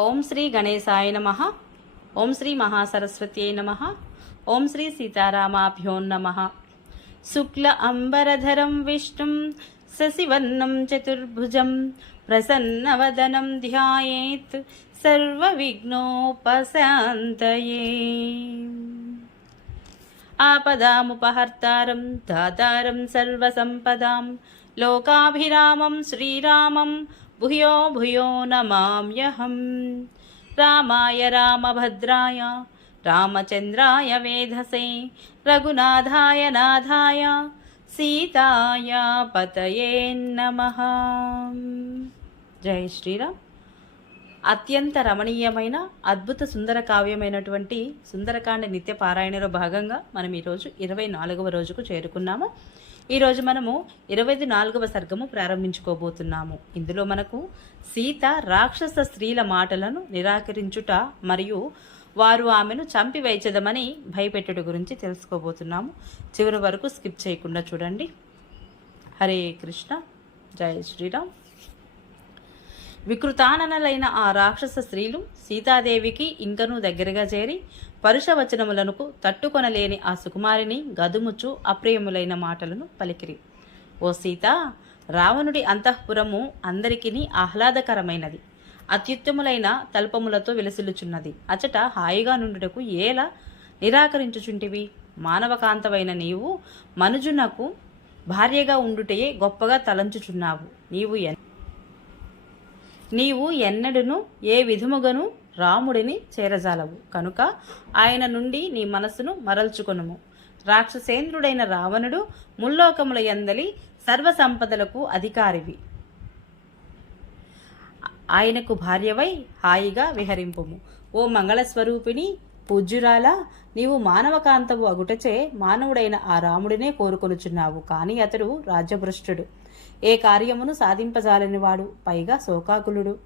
ఓం శ్రీ గణేశాయ నమ. ఓం శ్రీ మహాసరస్వత్యై నమ. ఓం శ్రీ సీతారామాభ్యోన్నమ శుక్ల అంబరధరం విష్ణుం శశివర్ణం చతుర్భుజం ప్రసన్నవదనం ధ్యాయేత్ సర్వవిఘ్నోపశాంతయే. ఆపదాముపహర్తారం దాతారం సర్వసంపదాం లోకాభిరామం శ్రీరామం భూయో భూయో నమామ్యహం. రామాయ రామభద్రాయ రామచంద్రాయ వేధసే రఘునాథాయ నాథాయ సీతాయ పతయే నమ. జై శ్రీరామ్. అత్యంత రమణీయమైన అద్భుత సుందర కావ్యమైనటువంటి సుందరకాండ నిత్య పారాయణలో భాగంగా మనం ఈరోజు ఇరవై నాలుగవ రోజుకు చేరుకున్నాము. ఈరోజు మనము ఇరవై నాలుగవ సర్గము ప్రారంభించుకోబోతున్నాము. ఇందులో మనకు సీత రాక్షస స్త్రీల మాటలను నిరాకరించుట మరియు వారు ఆమెను చంపివేయచదమని భయపెట్టుట గురించి తెలుసుకోబోతున్నాము. చివరి వరకు స్కిప్ చేయకుండా చూడండి. హరే కృష్ణ. జయ శ్రీరామ్. వికృతాననలైన ఆ రాక్షస స్త్రీలు సీతాదేవికి ఇంకనూ దగ్గరగా చేరి పరుషవచనములకు తట్టుకొనలేని ఆ సుకుమారిని గదుముచ్చు అప్రియములైన మాటలను పలికిరి. ఓ సీత రావణుడి అంతఃపురము అందరికిని ఆహ్లాదకరమైనది. అత్యుత్తములైన తల్పములతో విలసిల్లుచున్నది. అచట హాయిగా నుండుటకు ఏలా నిరాకరించుచుంటివి? మానవకాంతమైన నీవు మనుజునకు భార్యగా ఉండుటయే గొప్పగా తలంచుచున్నావు. నీవు నీవు ఎన్నడను ఏ విధముగను రాముడిని చేరజాలవు. కనుక ఆయన నుండి నీ మనస్సును మరల్చుకొనుము. రాక్షసేంద్రుడైన రావణుడు ముల్లోకముల ఎందలి సర్వసంపదలకు అధికారివి. ఆయనకు భార్యవై హాయిగా విహరింపుము. ఓ మంగళస్వరూపిణి పూజ్యురాలా నీవు మానవకాంతవు అగుటచే మానవుడైన ఆ రాముడినే కోరుకొనుచున్నావు. కానీ అతడు రాజ్యభ్రష్టుడు. ఏ కార్యమును సాధింపజాలని వాడు? పైగా శోకాకులుడు.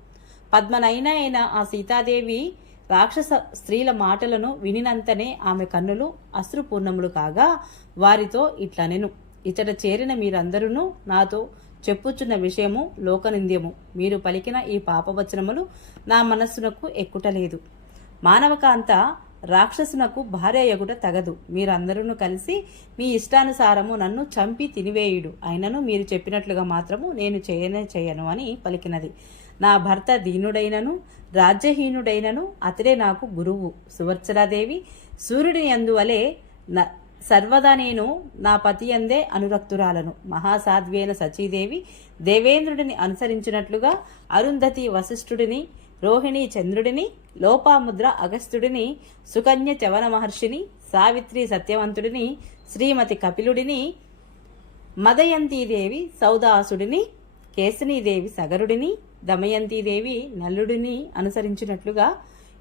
పద్మనైన అయిన ఆ సీతాదేవి రాక్షస స్త్రీల మాటలను వినినంతనే ఆమె కన్నులు అశ్రుపూర్ణములు కాగా వారితో ఇట్లనెను ఇతడ చేరిన మీరందరూ నాతో చెప్పుచున్న విషయము లోకనింద్యము. మీరు పలికిన ఈ పాపవచనములు నా మనస్సునకు ఎక్కుటలేదు. మానవకాంత రాక్షసునకు భార్య ఎగుట తగదు. మీరందరూ కలిసి మీ ఇష్టానుసారము నన్ను చంపి తినివేయుడు. అయినను మీరు చెప్పినట్లుగా మాత్రము నేను చేయనే చేయను అని పలికినది. నా భర్త దీనుడైనను రాజ్యహీనుడైనను అతడే నాకు గురువు. సువర్చలాదేవి సూర్యుడిని అందువలే న సర్వదా నేను నా పతి అందే అనురక్తురాలను. మహాసాధ్వేన సచీదేవి దేవేంద్రుడిని అనుసరించినట్లుగా అరుంధతి వశిష్ఠుడిని రోహిణీ చంద్రుడిని లోపాముద్ర అగస్త్యుడిని సుకన్య చవన మహర్షిని సావిత్రి సత్యవంతుడిని శ్రీమతి కపిలుడిని మదయంతీదేవి సౌదాసుడిని కేసనీదేవి సగరుడిని దమయంతీదేవి నల్లుడిని అనుసరించినట్లుగా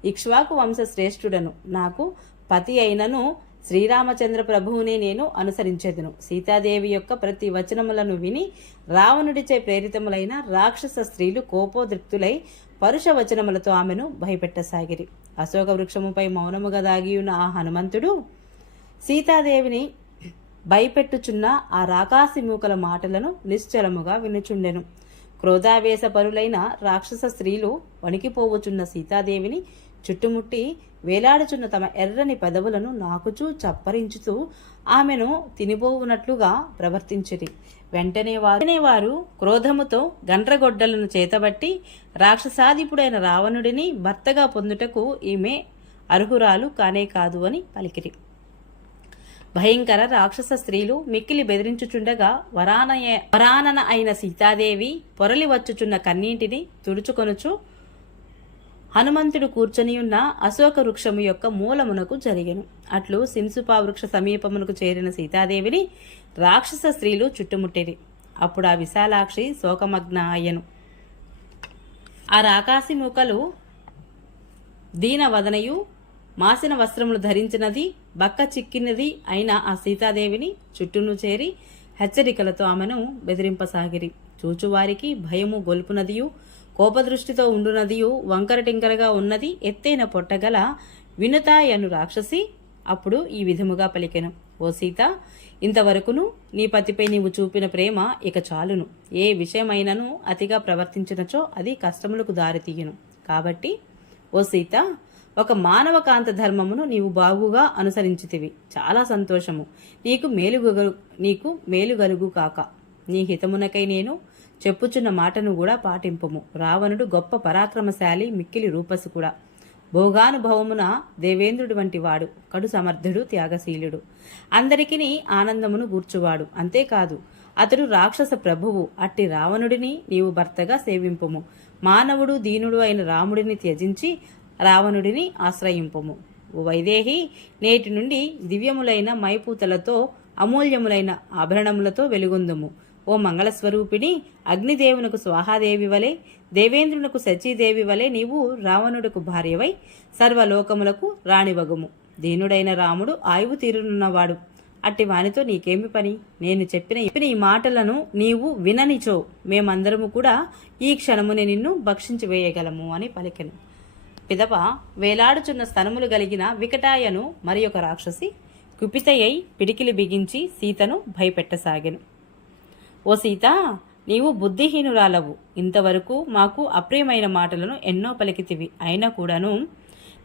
ఇక్ష్వాకు వంశ శ్రేష్ఠుడను నాకు పతి అయినను శ్రీరామచంద్ర ప్రభువునే నేను అనుసరించేదను. సీతాదేవి యొక్క ప్రతి వచనములను విని రావణుడిచే ప్రేరితములైన రాక్షస స్త్రీలు కోపోదృప్తులై పరుష వచనములతో ఆమెను భయపెట్టసాగిరి. అశోక వృక్షముపై మౌనముగా దాగియున్న ఆ హనుమంతుడు సీతాదేవిని భయపెట్టుచున్న ఆ రాకాసి మూకల మాటలను నిశ్చలముగా వినుచుండెను. క్రోధావేశ పరులైన రాక్షస స్త్రీలు వణికిపోవచున్న సీతాదేవిని చుట్టుముట్టి వేలాడుచున్న తమ ఎర్రని పెదవులను నాకుచూ చప్పరించుతూ ఆమెను తినిపోవునట్లుగా ప్రవర్తించిరి. వెంటనే వారు వారు క్రోధముతో గండ్రగొడ్డలను చేతబట్టి రాక్షసాధిపుడైన రావణుడిని భర్తగా పొందుటకు ఈమె అర్హురాలు కానే కాదు అని పలికిరి. భయంకర రాక్షస స్త్రీలు మిక్కిలి బెదిరించుచుండగా వరానయ వరానన అయిన సీతాదేవి పొరలి వచ్చుచున్న కన్నీటిని తుడుచుకొనుచు హనుమంతుడు కూర్చొనియున్న అశోక వృక్షము యొక్క మూలమునకు జరిగెను. అట్లు సింసుపా వృక్ష సమీపమునకు చేరిన సీతాదేవిని రాక్షస స్త్రీలు చుట్టుముట్టిరి. అప్పుడు ఆ విశాలాక్షి శోకమగ్న అయ్యను. ఆ రాకాసి మూకలు దీనవదనయు మాసిన వస్త్రములు ధరించినది బక్క చిక్కినది అయిన ఆ సీతాదేవిని చుట్టూను చేరి హెచ్చరికలతో ఆమెను బెదిరింపసాగిరి. చూచువారికి భయము గొల్పునదియు కోపదృష్టితో ఉండునదియు వంకరటింకరగా ఉన్నది ఎత్తైన పొట్టగల వినుతాయను రాక్షసి అప్పుడు ఈ విధముగా పలికెను. ఓ సీత ఇంతవరకును నీ పతిపై నీవు చూపిన ప్రేమ ఇక చాలును. ఏ విషయమైనను అతిగా ప్రవర్తించినచో అది కష్టములకు దారితీయును. కాబట్టి ఓ సీత ఒక మానవ కాంత ధర్మమును నీవు బాగుగా అనుసరించితివి. చాలా సంతోషము. నీకు మేలుగలు నీకు మేలుగలుగు కాక. నీ హితమునకై నేను చెప్పుచున్న మాటను కూడా పాటింపము. రావణుడు గొప్ప పరాక్రమశాలి మిక్కిలి రూపసు కూడా. భోగానుభవమున దేవేంద్రుడి వంటి వాడు కడు సమర్థుడు త్యాగశీలుడు. అందరికిని ఆనందమును గూర్చువాడు. అంతేకాదు అతడు రాక్షస ప్రభువు. అట్టి రావణుడిని నీవు భర్తగా సేవింపుము. మానవుడు దీనుడు అయిన రాముడిని త్యజించి రావణుడిని ఆశ్రయింపుము. ఓ వైదేహి నేటి నుండి దివ్యములైన మైపూతలతో అమూల్యములైన ఆభరణములతో వెలుగొందుము. ఓ మంగళస్వరూపిణి అగ్నిదేవునకు స్వాహాదేవి వలె దేవేంద్రునకు సచీదేవి వలె నీవు రావణుడుకు భార్యవై సర్వలోకములకు రాణివగుము. దీనుడైన రాముడు ఆయువు తీరునున్నవాడు. అట్టి వానితో నీకేమి పని? నేను చెప్పిన చెప్పిన ఈ మాటలను నీవు విననిచో. మేమందరము కూడా ఈ క్షణమునే నిన్ను భక్షించి వేయగలము అని పలికెను. పిదవ వేలాడుచున్న స్తనములు కలిగిన వికటాయను మరి ఒక రాక్షసి కుపితయ్యై పిడికిలి బిగించి సీతను భయపెట్టసాగెను. ఓ సీత నీవు బుద్ధిహీనురాలవు. ఇంతవరకు మాకు అప్రియమైన మాటలను ఎన్నో పలికితివి. అయినా కూడాను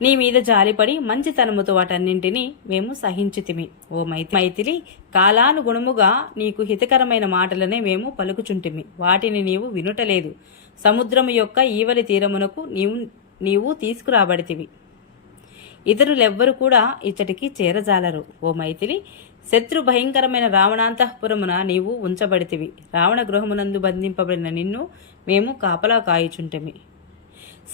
నీ మీద జాలిపడి మంచితనముతో వాటన్నింటినీ మేము సహించితిమి. ఓ మైతి మైథిలి కాలానుగుణముగా నీకు హితకరమైన మాటలనే మేము పలుకుచుంటిమి. వాటిని నీవు వినుటలేదు. సముద్రము యొక్క ఈవలి తీరమునకు నీవు నీవు తీసుకురాబడితివి. ఇతరులెవ్వరు కూడా ఇచ్చటికి చేరజాలరు. ఓ మైథిలి శత్రు భయంకరమైన రావణాంతఃపురమున నీవు ఉంచబడితివి. రావణ గృహమునందు బంధింపబడిన నిన్ను మేము కాపలా కాయుచుంటమి.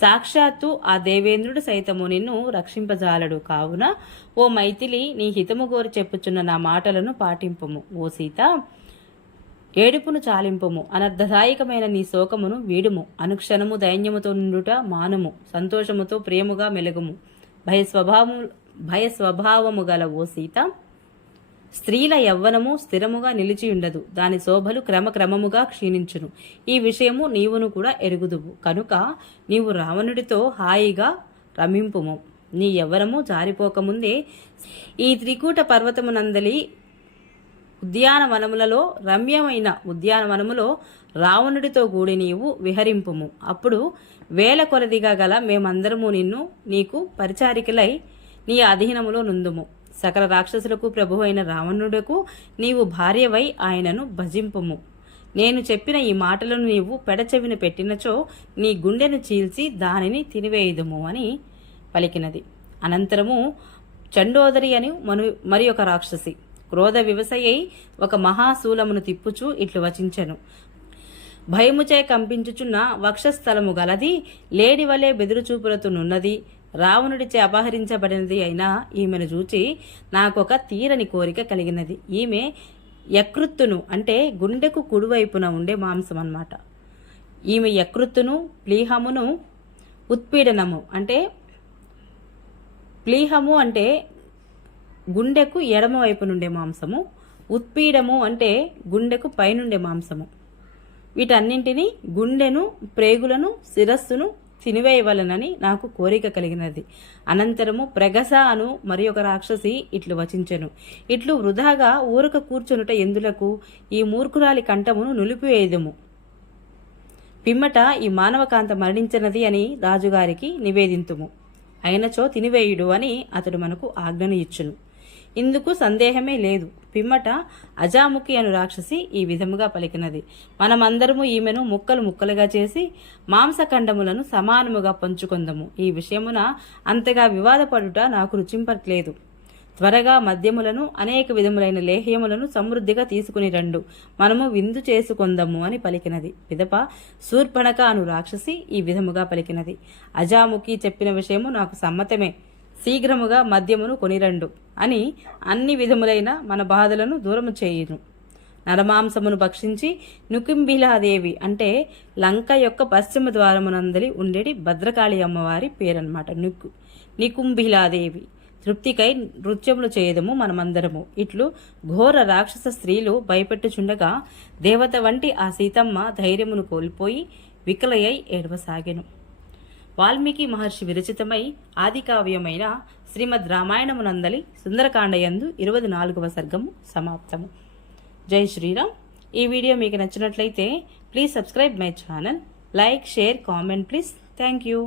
సాక్షాత్తు ఆ దేవేంద్రుడు సైతము నిన్ను రక్షింపజాలడు. కావున ఓ మైథిలి నీ హితము గోరు చెప్పుచున్న నా మాటలను పాటింపము. ఓ సీత ఏడుపును చాలింపుము అనర్ధదాయకమైన నీ శోకమును వీడుము. అనుక్షణము దైన్యముతో నుండుట మానుము సంతోషముతో ప్రేముగా మెలుగుము. భయ భయస్వభావము భయ స్వభావము గల ఓ సీత స్త్రీల యవ్వనము స్థిరముగా నిలిచి ఉండదు. దాని శోభలు క్రమక్రమముగా క్షీణించును. ఈ విషయము నీవును కూడా ఎరుగుదువు. కనుక నీవు రావణుడితో హాయిగా రమింపుము. నీ యవ్వనము జారిపోకముందే ఈ త్రికూట పర్వతమునందలి ఉద్యానవనములలో రమ్యమైన ఉద్యానవనములో రావణుడితో కూడి నీవు విహరింపుము. అప్పుడు వేల కొలదిగా గల మేమందరము నిన్ను నీకు పరిచారికలై నీ అధీనములో నుందుము. సకల రాక్షసులకు ప్రభు అయిన రావణుడకు నీవు భార్యవై ఆయనను భజింపుము. నేను చెప్పిన ఈ మాటలను నీవు పెడచెవిన పెట్టినచో నీ గుండెను చీల్చి దానిని తినివేయుదుము అని పలికినది. అనంతరము చండోదరి అని మను మరి ఒక రాక్షసి. క్రోధ వివసయ్యై ఒక మహాశూలమును తిప్పుచు ఇట్లు వచించెను. భయముచే కంపించుచున్న వక్షస్థలము గలది లేడి వలె బెదురుచూపులతోనున్నది. రావణుడిచే అపహరించబడినది అయినా ఈమెను చూచి నాకొక తీరని కోరిక కలిగినది. ఈమె యకృత్తును అంటే గుండెకు కుడివైపున ఉండే మాంసం అన్నమాట ఈమె యకృత్తును ప్లీహమును ఉత్పీడనము అంటే ప్లీహము అంటే గుండెకు ఎడమవైపు నుండే మాంసము ఉత్పీడము అంటే గుండెకు పైనుండే మాంసము. వీటన్నింటినీ గుండెను ప్రేగులను శిరస్సును తినివేయవలనని నాకు కోరిక కలిగినది. అనంతరము ప్రగస అను మరి ఒక రాక్షసి ఇట్లు వచించెను. ఇట్లు వృధాగా ఊరక కూర్చునుట ఎందులకు? ఈ మూర్ఖురాలి కంఠమును నులిపివేయదుము. పిమ్మట ఈ మానవకాంత మరణించినది అని రాజుగారికి నివేదింతుము. అయినచో తినివేయుడు అని అతడు మనకు ఆజ్ఞను ఇచ్చును. ఇందుకు సందేహమే లేదు. పిమ్మట అజాముఖి అను రాక్షసి ఈ విధముగా పలికినది. మనమందరము ఈమెను ముక్కలు ముక్కలుగా చేసి మాంసఖండములను సమానముగా పంచుకొందము. ఈ విషయమున అంతగా వివాదపడుట నాకు రుచింపట్లేదు. త్వరగా మద్యములను అనేక విధములైన లేహ్యములను సమృద్ధిగా తీసుకుని రండు. మనము విందు చేసుకొందము అని పలికినది. పిదప శూర్పణక అను రాక్షసి ఈ విధముగా పలికినది. అజాముఖి చెప్పిన విషయము నాకు సమ్మతమే. శీఘ్రముగా మద్యమును కొనిరండు అని అన్ని విధములైన మన బాధలను దూరము చేయును. నరమాంసమును భక్షించి నుకింబిలాదేవి అంటే లంక యొక్క పశ్చిమ ద్వారమునందలి ఉండేటి భద్రకాళి అమ్మవారి పేరన్నమాట. నుక్కు నికుంభిలాదేవి తృప్తికై నృత్యములు చేయదము మనమందరము. ఇట్లు ఘోర రాక్షస స్త్రీలు భయపెట్టుచుండగా దేవత వంటి ఆ సీతమ్మ ధైర్యమును కోల్పోయి వికలయ్యై ఏడవసాగెను. వాల్మీకి మహర్షి విరచితమై ఆదికావ్యమైన శ్రీమద్ రామాయణమునందలి సుందరకాండయందు ఇరవై నాలుగవ సర్గము సమాప్తము. జై శ్రీరామ్. ఈ వీడియో మీకు నచ్చినట్లయితే please subscribe my channel. Like share comment please. Thank you.